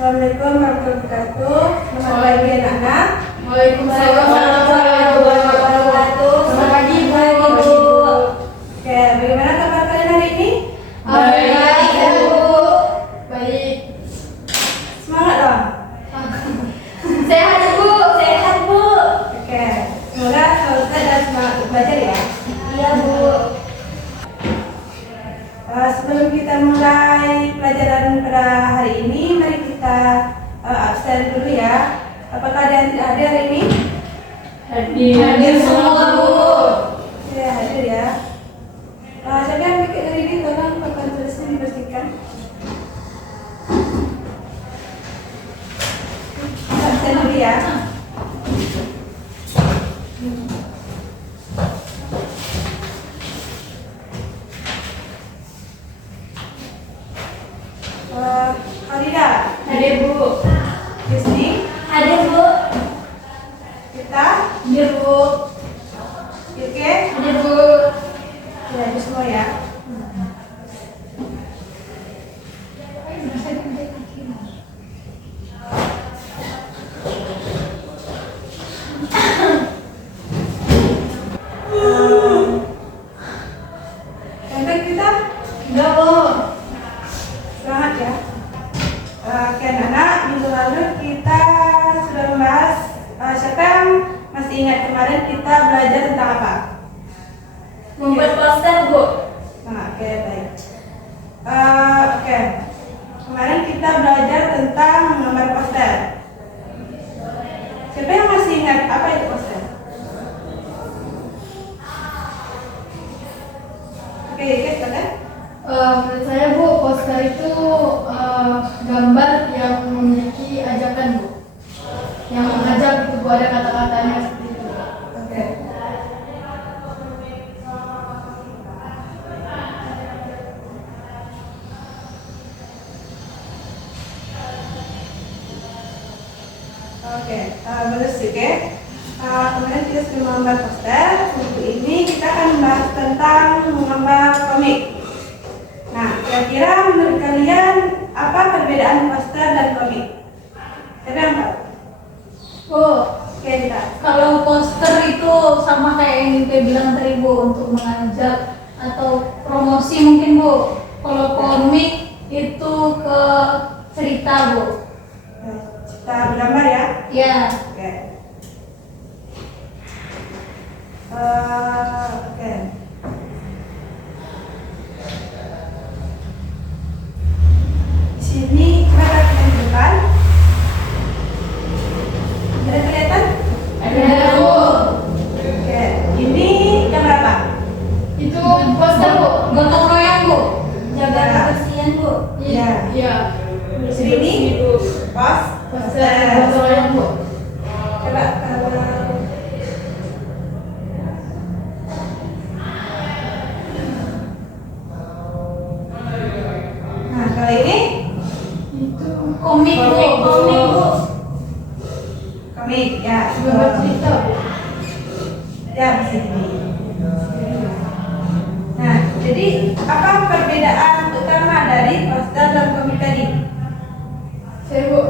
Assalamualaikum warahmatullahi wabarakatuh. Selamat pagi anak-anak. Waalaikumsalam warahmatullahi wabarakatuh. Selamat pagi Bu. Oke, bagaimana kabar kalian hari ini? Baik Bu. Baik. Semangat dong. Sehat Bu. Sehat Bu. Oke, semoga selalu sehat dan semangat untuk belajar ya. Iya Bu. Sebelum kita mulai pelajaran pada hari ini, mari kita absen dulu ya. Apakah ada yang tidak hadir hari ini? Hadir semua Bu. Ya, hadir ya. Siapa yang bikin hari ini? Tolong papan tulisnya dibersihkan. Absen dulu ya. Farida, Hadir Bu. Disney, Hadir Bu. kita, Hadir Bu. Oke, Hadir Bu. ya itu semua ya. Sampai kita, Enggak Bu. semangat ya. Oke anak-anak, minggu lalu kita sudah membahas, siapa yang masih ingat kemarin kita belajar tentang apa? Membuat poster Bu. Nah, oke, baik. Oke, kemarin kita belajar tentang menggambar poster. Siapa yang masih ingat apa itu poster? Oke, guys, kan? Menurut saya Bu, poster itu gambar yang memiliki ajakan Bu, yang mengajak itu Bu, ada kata-katanya seperti itu. Oke. Oke, bagus oke. Kemudian kita sudah menggambar poster. Untuk ini kita akan membahas tentang menggambar komik. Nah, kira-kira menurut kalian apa perbedaan poster dan komik? Siapa yang tahu? Bu, Oke, kita. kalau poster itu sama kayak yang kita bilang tadi Bu, untuk mengajak atau promosi mungkin Bu. Kalau komik itu ke cerita Bu. Kita bergambar ya. Ya. Oke. Oke. Di sini kita akan tunjukkan. Ada kelihatan? Ada Bu. Oke. Ini gambar apa? Itu poster Bu, gotong royong Bu. Jaga kebersihan Bu. Iya. Iya. Di sini pos. Poster gotong royong Bu. Coba kalau nah kalau ini Itu komik Bu. Komik Bu. komik ya. Gambar cerita Bu. Ya di sini. Nah, jadi apa perbedaan utama dari poster dan komik tadi? Saya Bu.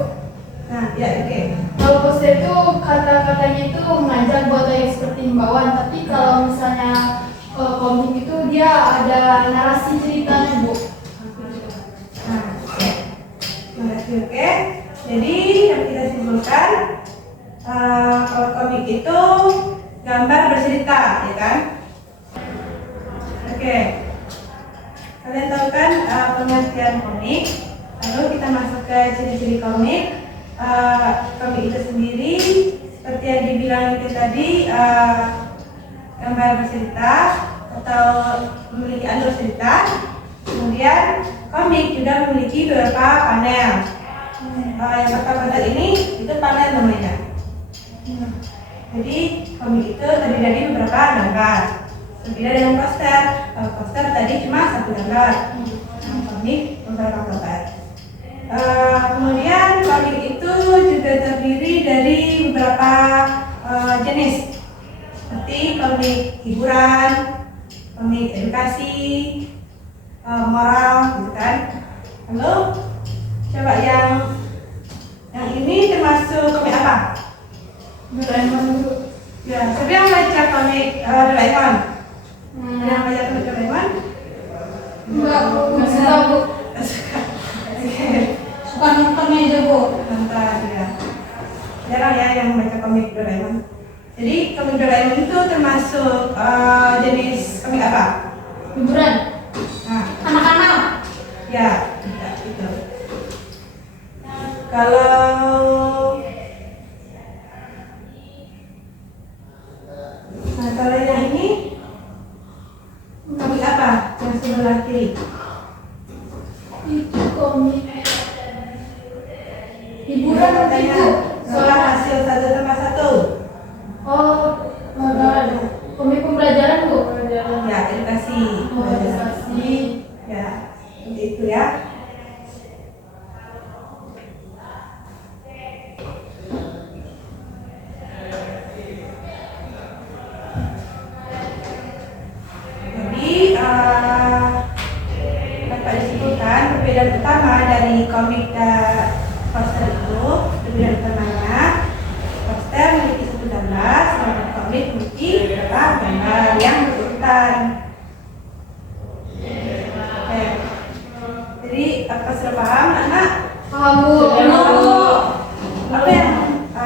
Nah, ya oke. Kalau poster itu kata-katanya itu mengajak buat yang seperti himbauan, tapi kalau misalnya komik itu dia ada narasi ceritanya Bu. Nah, oke. Terima kasih, oke. Jadi yang kita simpulkan, kalau komik itu gambar bercerita, ya kan? Oke. Kalian tahu kan pengertian komik? Lalu kita masuk ke ciri-ciri komik. Komik itu sendiri seperti yang dibilang itu tadi, gambar bercerita atau memiliki alur cerita. kemudian komik juga memiliki beberapa panel. Yang pertama ini itu panel namanya. Jadi komik itu terdiri dari beberapa gambar. Berbeda dengan poster. Kalau poster tadi cuma satu gambar. Komik beberapa gambar. Kemudian komik itu juga terdiri dari beberapa jenis, seperti komik hiburan, komik edukasi, moral, gitu kan. Lalu coba yang ini termasuk komik apa? Doraemon dulu. Ya, siapa yang baca komik Doraemon? Ada yang baca komik Doraemon? Enggak, nggak suka Bu. Suka nontonnya aja Bu. Nonton ya. Jarang ya yang baca komik Doraemon. Jadi komik Doraemon itu termasuk jenis komik apa? Hiburan. Nah, Anak-anak. ya, itu. Kalau yang ini komik apa? Yang sebelah kiri. Itu komik hiburan Katanya itu. soal hasil 1+1. Oh, komik pembelajaran Bu. Ya, edukasi. Oh, edukasi. Ya, seperti itu ya. Jadi, dapat disebutkan perbedaan utama dari komik dan poster itu. Perbedaan utamanya, poster memiliki satu gambar, sedangkan komik memiliki beberapa gambar yang berurutan. Oke. Jadi, apa sudah paham, anak? Paham Bu. Sudah Bu. Apa yang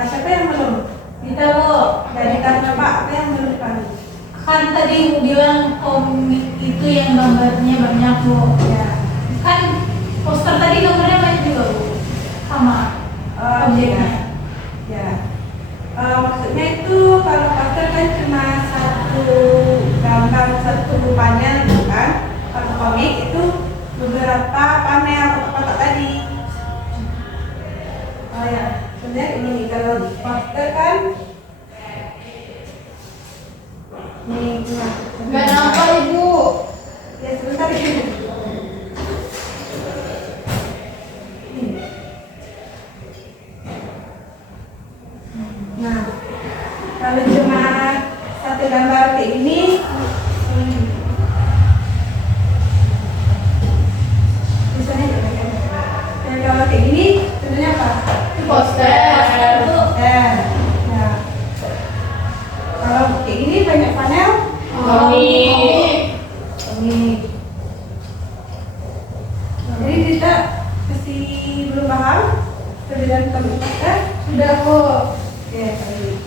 siapa yang belum? Kita Bu. Dari coba apa yang belum dipahami? Kan tadi bilang komik itu yang gambarnya banyak Bu. Ya. Kan poster tadi gambarnya banyak juga Bu. Sama. Iya. Ya. Maksudnya itu kalau poster kan cuma satu gambar, satu panel gitu kan. Kalau komik itu beberapa panel kotak-kotak tadi. Oh ya, sebenarnya ini kalau poster kan ini Gak nampak Ibu. ya sebentar ya. Nah, kalau cuma satu gambar kayak gini, misalnya dan kalau kayak gini, sebenarnya apa? Itu poster Bu. Ya. Kalau kayak gini banyak panel, Komik. komik. Jadi kita masih belum paham perbedaan komik poster. Sudah Bu. Oke, baik.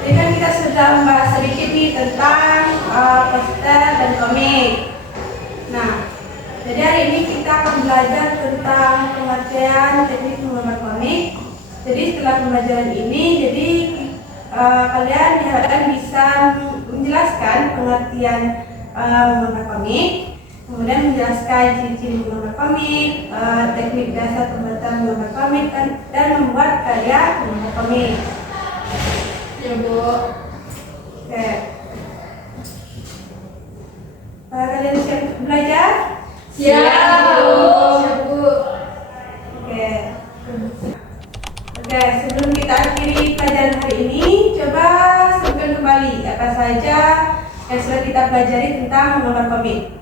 Jadi kan kita sudah membahas sedikit nih tentang poster dan komik. Nah, jadi hari ini kita akan belajar tentang pengertian teknik menggambar komik. Jadi setelah pembelajaran ini, jadi kalian diharapkan bisa menjelaskan pengertian menggambar komik, kemudian menjelaskan ciri-ciri menggambar komik, teknik dasar pembuatan menggambar komik, dan membuat karya menggambar komik. Ya Bu. Oke. Kalian siap belajar? Siap Bu. Siap Bu. Oke. Oke, sebelum kita akhiri pelajaran hari ini, coba sebutkan kembali apa saja yang sudah kita pelajari tentang menggambar komik.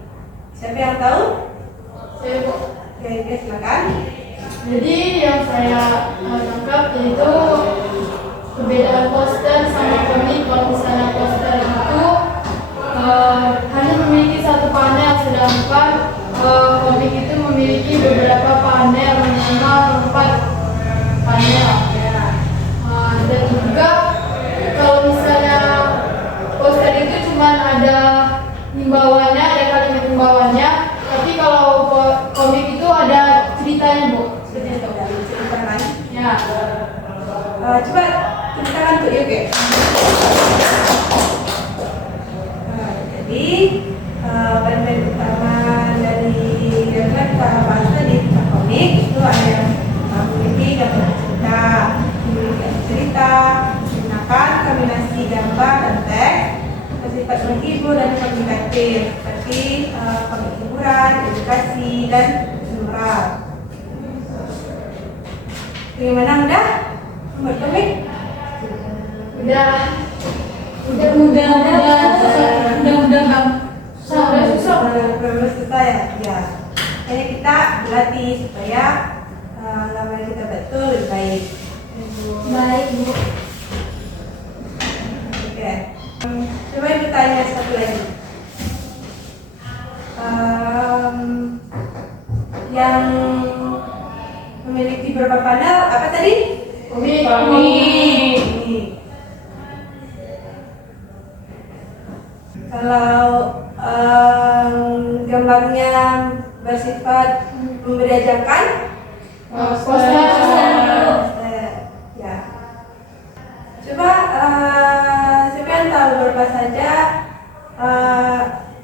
Siapa yang tahu? Saya Bu. Oke, silakan. Jadi yang saya tangkap yaitu perbedaan poster sama komik. Kalau misalnya poster itu hanya memiliki satu panel, sedangkan komik itu memiliki beberapa panel, minimal 4 panel. Dan juga kalau misalnya poster itu cuma ada himbauannya, ada kalimat himbauannya, tapi kalau komik itu ada ceritanya Bu, seperti itu. Ceritakan. Ya. Coba ceritakan tuh, yuk, ya. bersifat menghibur dan komunikatif, seperti komik hiburan, edukasi, dan moral. Bagaimana, udah membuat komik? Udah Belum selesai ya? Kayaknya kita berlatih supaya gambar kita betul lebih baik. baik Bu. Oke. Coba ibu tanya satu lagi. Yang memiliki berapa panel apa tadi? Komik. Ini. Kalau gambarnya bersifat membedakan, Poster. ya. Coba siapa yang tahu berapa saja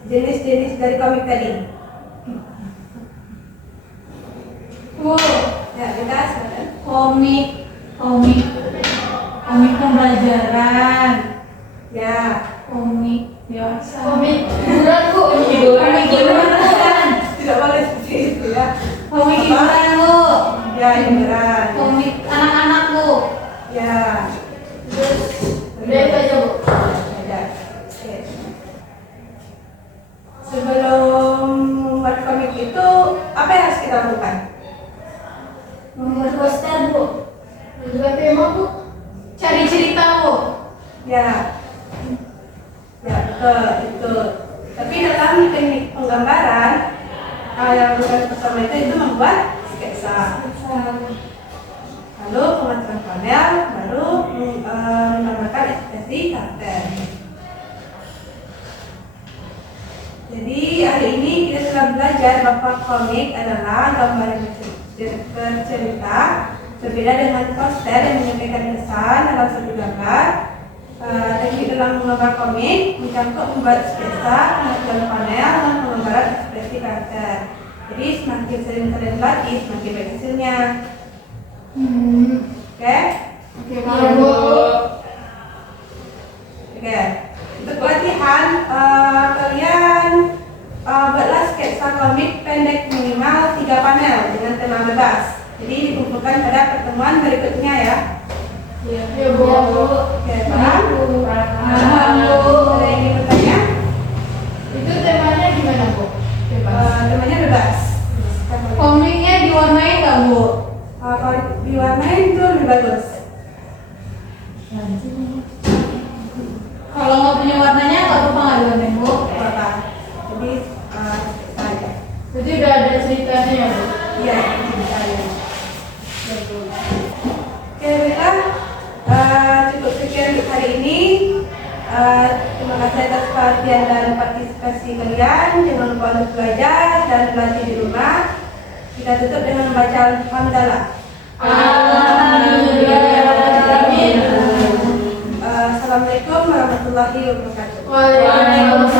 jenis-jenis dari komik tadi? Bu, Ya, kita silakan. komik pembelajaran, Ya. komik biasa, komik hiburan Bu. komik hiburan, Tidak boleh seperti itu ya. komik hiburan Bu, Ya, hiburan. komik anak-anak Bu. Ya. Terus udah itu aja Bu. Ada. Oke. Sebelum membuat komik itu, apa yang harus kita lakukan? Membuat poster Bu. Dan juga tema Bu. Cari cerita Bu. Ya. Ya, betul, itu. Tapi dalam teknik penggambaran, yang bukan pertama itu membuat sketsa. Lalu pematuran panel, baru menggambarkan ekspresi karakter. Jadi hari ini kita telah belajar bahwa komik adalah gambar yang bercerita, berbeda dengan poster yang menyampaikan pesan dalam satu gambar. Teknik dalam menggambar komik mencakup membuat sketsa, pematuran panel, dan penggambaran ekspresi karakter. Jadi semakin sering kalian latih, semakin baik hasilnya. Oke? Oke Bu. Oke. Untuk pelatihan, kalian buatlah sketsa komik pendek minimal 3 panel dengan tema bebas. Jadi dikumpulkan pada pertemuan berikutnya ya. Ya Bu. Oke, paham? Paham, Bu. Ada yang ingin bertanya? Itu temanya gimana Bu? Temanya bebas. Komiknya diwarnai nggak Bu? Kalau diwarnain itu lebih bagus. Kalau nggak punya warnanya nggak apa-apa nggak diwarnain Bu? Apa? Jadi sketsa aja. Jadi udah ada ceritanya ya Bu. Iya, bisa ya. Oke, baiklah. Cukup sekian untuk hari ini. Terima kasih atas perhatian dan partisipasi kalian. Jangan lupa untuk belajar dan belajar di rumah. Kita tutup dengan membaca Alhamdulillah. Alhamdulillah. Assalamualaikum warahmatullahi wabarakatuh. Waalaikumsalam.